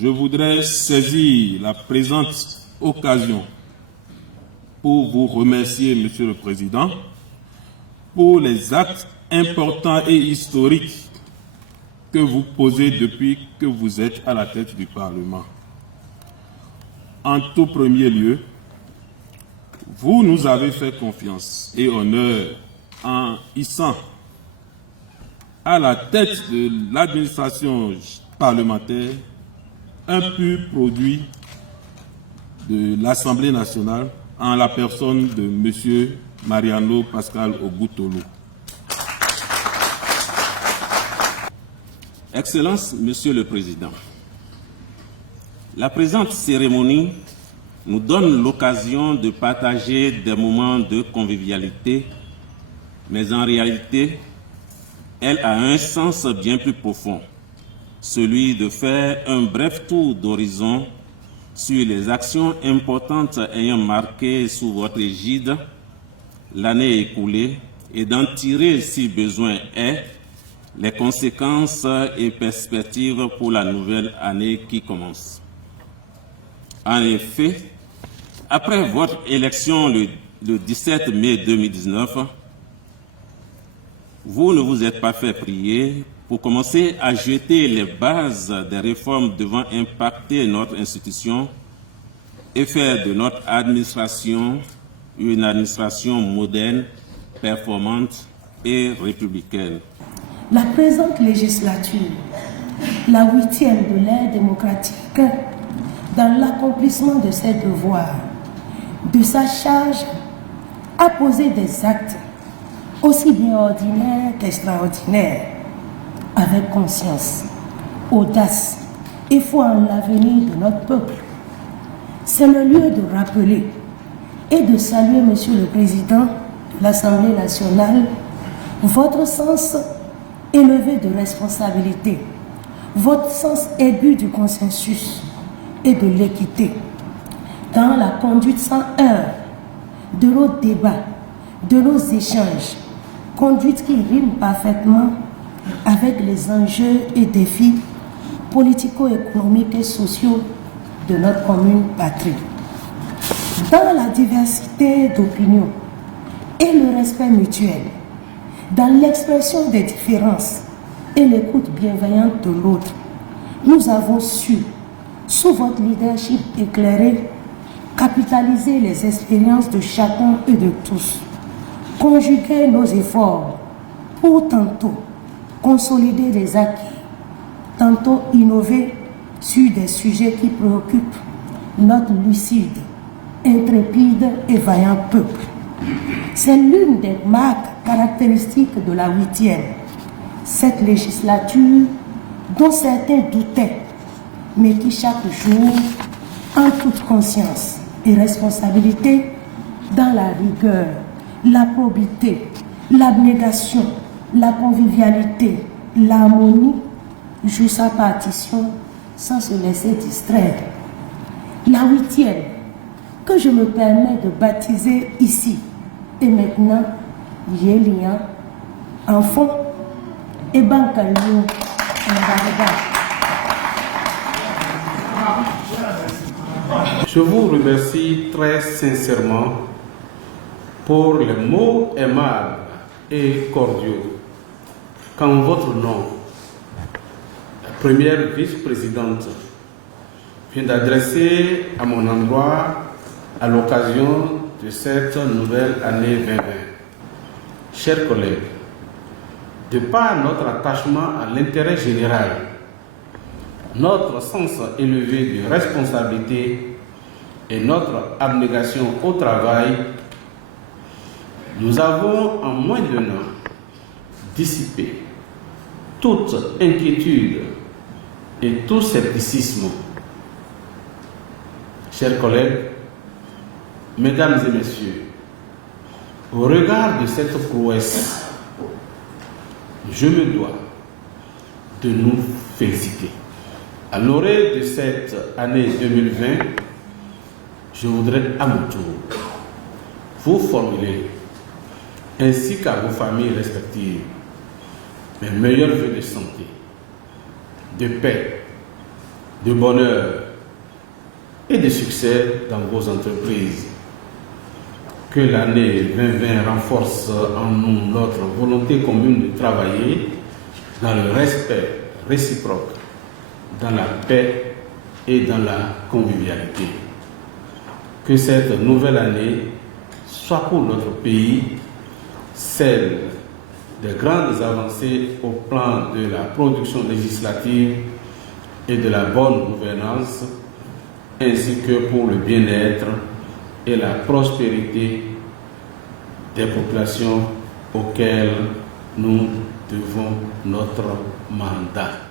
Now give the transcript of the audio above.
je voudrais saisir la présente occasion pour vous remercier, Monsieur le Président, pour les actes importants et historiques que vous posez depuis que vous êtes à la tête du Parlement. En tout premier lieu, vous nous avez fait confiance et honneur en hissant à la tête de l'administration parlementaire un pur produit de l'Assemblée nationale en la personne de M. Mariano Pascal Ogoutolo. Excellences, Monsieur le Président, la présente cérémonie nous donne l'occasion de partager des moments de convivialité, mais en réalité, elle a un sens bien plus profond, celui de faire un bref tour d'horizon sur les actions importantes ayant marqué sous votre égide l'année écoulée et d'en tirer, si besoin est, les conséquences et perspectives pour la nouvelle année qui commence. En effet, après votre élection le 17 mai 2019, vous ne vous êtes pas fait prier pour commencer à jeter les bases des réformes devant impacter notre institution et faire de notre administration une administration moderne, performante et républicaine. La présente législature, la 8e de l'ère démocratique, dans l'accomplissement de ses devoirs, de sa charge, a posé des actes aussi bien ordinaires qu'extraordinaires, avec conscience, audace et foi en l'avenir de notre peuple. C'est le lieu de rappeler et de saluer, Monsieur le Président de l'Assemblée nationale, votre sens élevé de responsabilité, votre sens aigu du consensus et de l'équité, dans la conduite sans heurts de nos débats, de nos échanges, conduite qui rime parfaitement avec les enjeux et défis politico-économiques et sociaux de notre commune patrie. Dans la diversité d'opinions et le respect mutuel, dans l'expression des différences et l'écoute bienveillante de l'autre, nous avons su, sous votre leadership éclairé, capitaliser les expériences de chacun et de tous, conjuguer nos efforts pour tantôt consolider les acquis, tantôt innover sur des sujets qui préoccupent notre lucide, intrépide et vaillant peuple. C'est l'une des marques caractéristiques de la 8e, cette législature dont certains doutaient, mais qui chaque jour, en toute conscience et responsabilité, dans la rigueur, la probité, l'abnégation, la convivialité, l'harmonie, joue sa partition sans se laisser distraire. La 8e, que je me permets de baptiser ici et maintenant Yélian, enfant, et Bankalou, Je vous remercie très sincèrement pour les mots aimables et cordiaux qu'en votre nom, la première vice-présidente vient d'adresser à mon endroit à l'occasion de cette nouvelle année 2020. Chers collègues, de par notre attachement à l'intérêt général, notre sens élevé de responsabilité et notre abnégation au travail, nous avons en moins d'un an dissipé toute inquiétude et tout scepticisme. Chers collègues, mesdames et messieurs, au regard de cette prouesse, je me dois de nous féliciter. À l'orée de cette année 2020, je voudrais à mon tour vous formuler, ainsi qu'à vos familles respectives, mes meilleurs vœux de santé, de paix, de bonheur et de succès dans vos entreprises. Que l'année 2020 renforce en nous notre volonté commune de travailler dans le respect réciproque, dans la paix et dans la convivialité. Que cette nouvelle année soit pour notre pays celle de grandes avancées au plan de la production législative et de la bonne gouvernance, ainsi que pour le bien-être et la prospérité des populations auxquelles nous devons notre mandat.